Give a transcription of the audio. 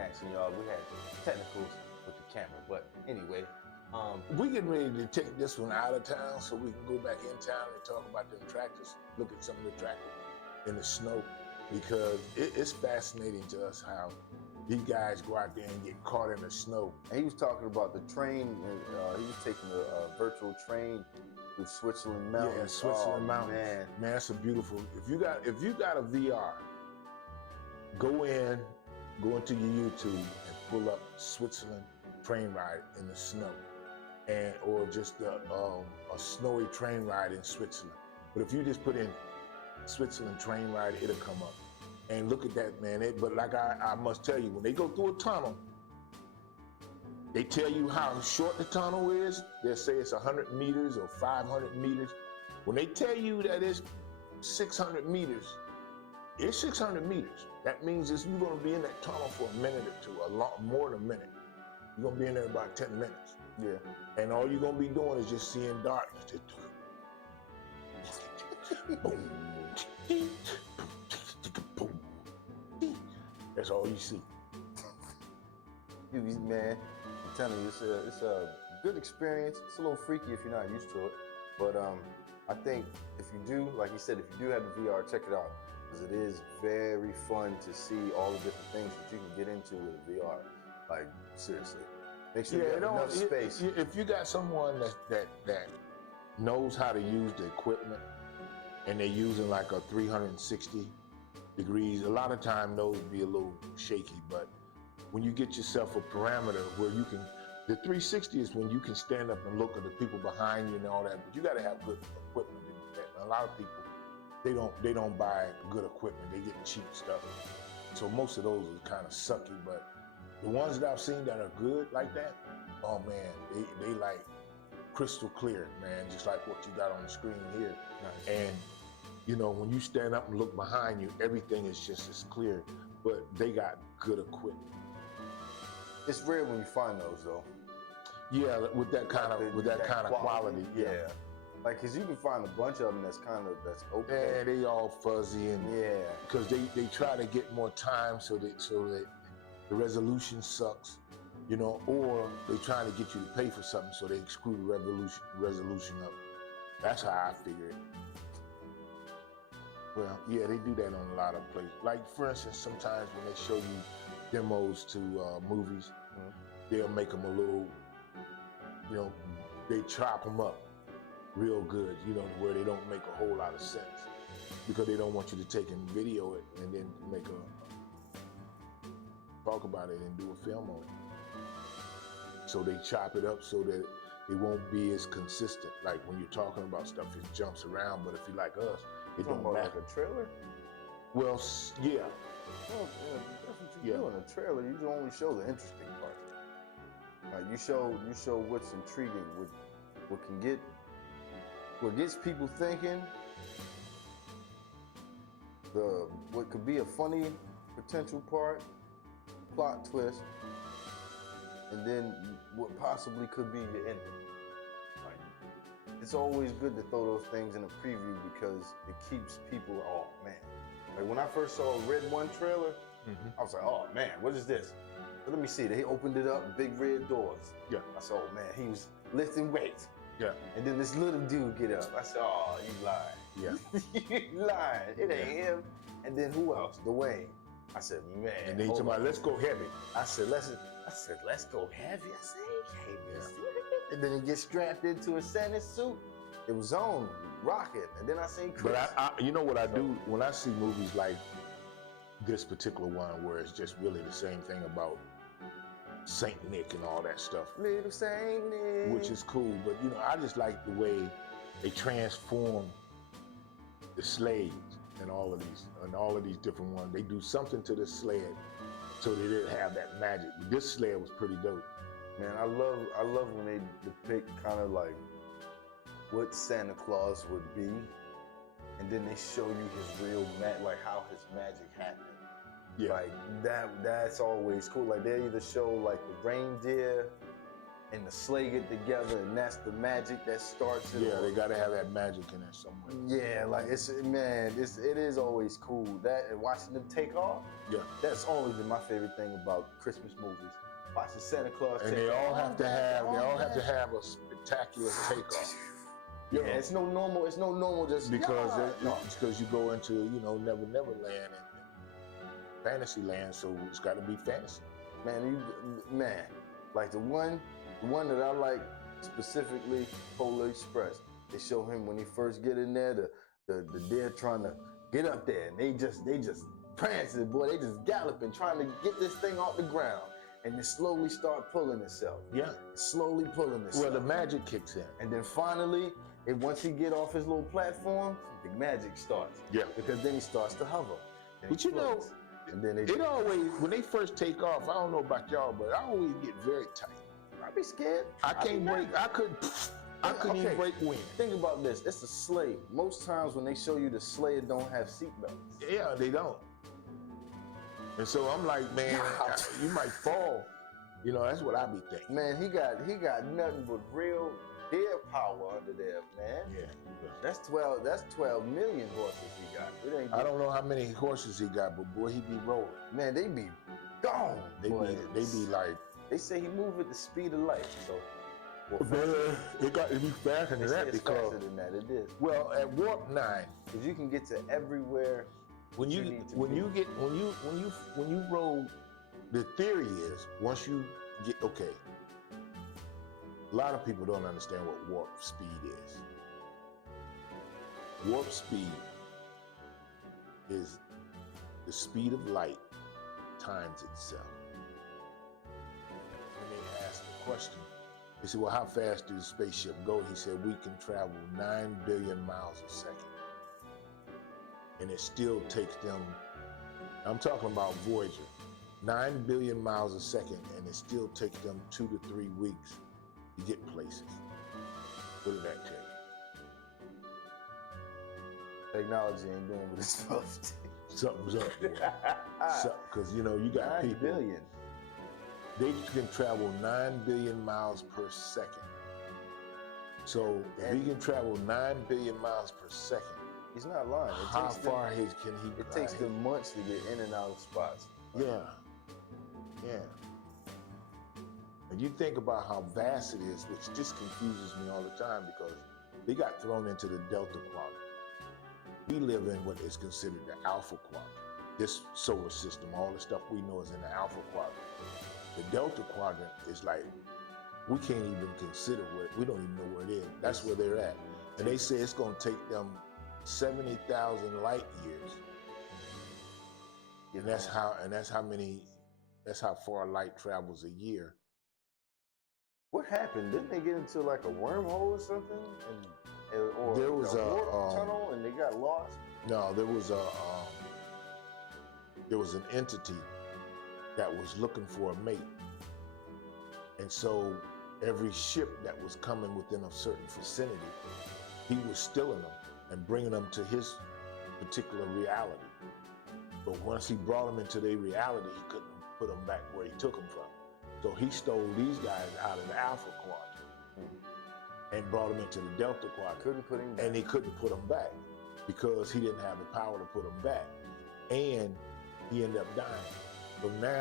action, y'all. We had technicals with the camera, but anyway. We getting ready to take this one out of town so we can go back in town and talk about them tractors, look at some of the tractors in the snow, because it's fascinating to us how these guys go out there and get caught in the snow. And he was talking about the train, he was taking a virtual train through Switzerland Mountains. Yeah, Switzerland Mountains. Man, that's a beautiful. If you got a VR, go into your YouTube and pull up Switzerland train ride in the snow, or just a snowy train ride in Switzerland. But if you just put in Switzerland train ride, it'll come up. And look at that, man. But like I must tell you, when they go through a tunnel, they tell you how short the tunnel is. They'll say it's 100 meters or 500 meters. When they tell you that it's 600 meters, it's 600 meters. That means you're going to be in that tunnel for a minute or two, a lot more than a minute. You're going to be in there about 10 minutes. Yeah. And all you're going to be doing is just seeing darkness. Just boom. That's all you see. Man, I'm telling you, it's a good experience. It's a little freaky if you're not used to it. But I think if you do, like you said, if you do have the VR, check it out. Because it is very fun to see all the different things that you can get into with a VR. Like, seriously. Make sure you have enough space. If you got someone that knows how to use the equipment, and they're using like a 360 degrees, a lot of time those be a little shaky, but when you get yourself a parameter where you can, the 360 is when you can stand up and look at the people behind you and all that, but you gotta have good equipment to do that. And a lot of people, they don't buy good equipment, they get cheap stuff. So most of those are kind of sucky, but the ones that I've seen that are good like that, oh man, they like crystal clear, man, just like what you got on the screen here. Nice. And you know, when you stand up and look behind you, everything is just as clear, but they got good equipment. It's rare when you find those though. Yeah, with that kind of quality. Yeah. Like, cause you can find a bunch of them that's okay. Yeah, they all fuzzy and yeah. Because they try to get more time so that the resolution sucks, you know, or they trying to get you to pay for something so they screw the resolution up. That's how I figure it. Well, yeah, they do that on a lot of places. Like, for instance, sometimes when they show you demos to movies, they'll make them a little, you know, they chop them up real good, you know, where they don't make a whole lot of sense, because they don't want you to take and video it and then talk about it and do a film on it. So they chop it up so that it won't be as consistent. Like when you're talking about stuff, it jumps around, but if you're like us, it don't matter. Like a trailer? Well, yeah. Well, yeah, that's what you do in a trailer. You only show the interesting parts. Like you show what's intriguing, what gets people thinking, what could be a funny potential part, plot twist, and then what possibly could be your ending. It's always good to throw those things in a preview because it keeps people, oh man. Like when I first saw a Red 1 trailer, I was like, oh man, what is this? But let me see, they opened it up, big red doors. Yeah. I said, oh man, he was lifting weights. Yeah. And then this little dude get up. I said, oh, you lying. Yeah. You lying. It ain't him. And then who else? Dwayne. I said, man. And then somebody, let's go heavy. I said, let's go heavy. I said, hey, man. And then he gets strapped into a Santa suit. It was on, rocking. And then I seen Chris. But you know what I do when I see movies like this particular one, where it's just really the same thing about Saint Nick and all that stuff. Little Saint Nick. Which is cool, but you know, I just like the way they transform the sleds and all of these different ones. They do something to the sled so they didn't have that magic. This sled was pretty dope. Man, I love when they depict kind of like what Santa Claus would be, and then they show you his real like how his magic happened. Yeah. Like that's always cool. Like they either show like the reindeer and the sleigh get together, and that's the magic that starts it. Yeah, all. they got to have that magic in there somewhere. Yeah, like it is always cool. That and watching them take off. Yeah. That's always been my favorite thing about Christmas movies. Watching Santa Claus And take they all off. have to have a spectacular takeoff. Yeah, it's no normal. It's no normal. Just Because no. it's because you go into Never Never Land and fantasy land, so it's got to be fantasy. Man, like the one that I like specifically, Polar Express. They show him when he first get in there, the deer trying to get up there, and they just prancing, boy. They just galloping, trying to get this thing off the ground, and it slowly start pulling itself. Yeah, slowly pulling itself. Well, the magic kicks in, and then finally, once he get off his little platform, the magic starts. Yeah, because then he starts to hover. But you know, and then it always, when they first take off, I don't know about y'all, but I always get very tight. I'd be scared. I couldn't even break wind. Think about this. It's a sleigh. Most times when they show you the sleigh, it don't have seatbelts. Yeah, they don't. And so I'm like, man, you might fall. You know, that's what I be thinking. Man, he got nothing but real deer power under there, man. Yeah. That's 12 million horses he got. It ain't I don't know how many horses he got, but boy, he be rolling. Man, they be gone. They be like. They say he move at the speed of light, so. It got to be faster than that because faster than that. It is. Well, at warp 9, because you can get to everywhere. When you roll, the theory is once you get a lot of people don't understand what warp speed is. Warp speed is the speed of light times itself. When they asked the question, they said, well, how fast does the spaceship go? He said, we can travel 9 billion miles a second. And it still takes them, I'm talking about Voyager, 9 billion miles a second, and it still takes them 2 to 3 weeks to get places. What did that tell you? Technology ain't doing what it's supposed to. Something's up, because you got 9 people. billion. They can travel 9 billion miles per second. So if he can travel 9 billion miles per second, he's not lying. How far can he? It takes them months to get in and out of spots. Yeah. And you think about how vast it is, which just confuses me all the time because they got thrown into the Delta Quadrant. We live in what is considered the Alpha Quadrant. This solar system, all the stuff we know is in the Alpha Quadrant. The Delta Quadrant is like, we can't even consider we don't even know where it is. That's where they're at. And they say it's going to take them 70,000 light years. And that's how far light travels a year. What happened? Didn't they get into like a wormhole or something? Or there was a warp tunnel and they got lost? No, there was an entity that was looking for a mate. And so every ship that was coming within a certain vicinity, he was stealing them and bringing them to his particular reality. But once he brought them into their reality, he couldn't put them back where he took them from. So he stole these guys out of the Alpha Quadrant and brought them into the Delta Quadrant. Couldn't put him back. And he couldn't put them back because he didn't have the power to put them back. And he ended up dying. So now